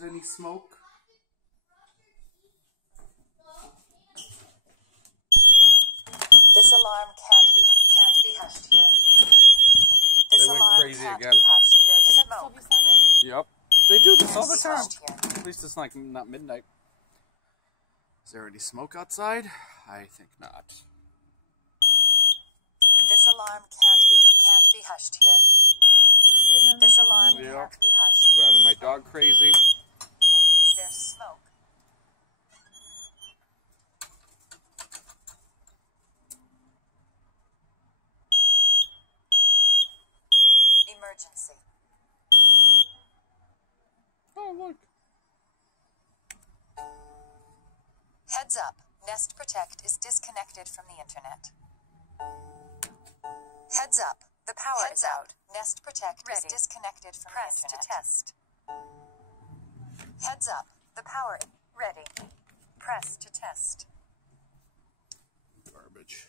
there's any smoke. This alarm can't be hushed here. This They went alarm crazy can't again. be hushed. There's smoke. Yep. They do this all the time. Hushed here. At least it's like not midnight. Is there any smoke outside? I think not. This alarm can't be hushed here. This alarm Yep. can't be hushed. Driving my dog crazy. There's smoke. Emergency. Oh, look. Heads up. Nest Protect is disconnected from the internet. Heads up. The power is out. Nest Protect is disconnected from the internet. Press to test. Heads up. The power is ready. Press to test. Garbage.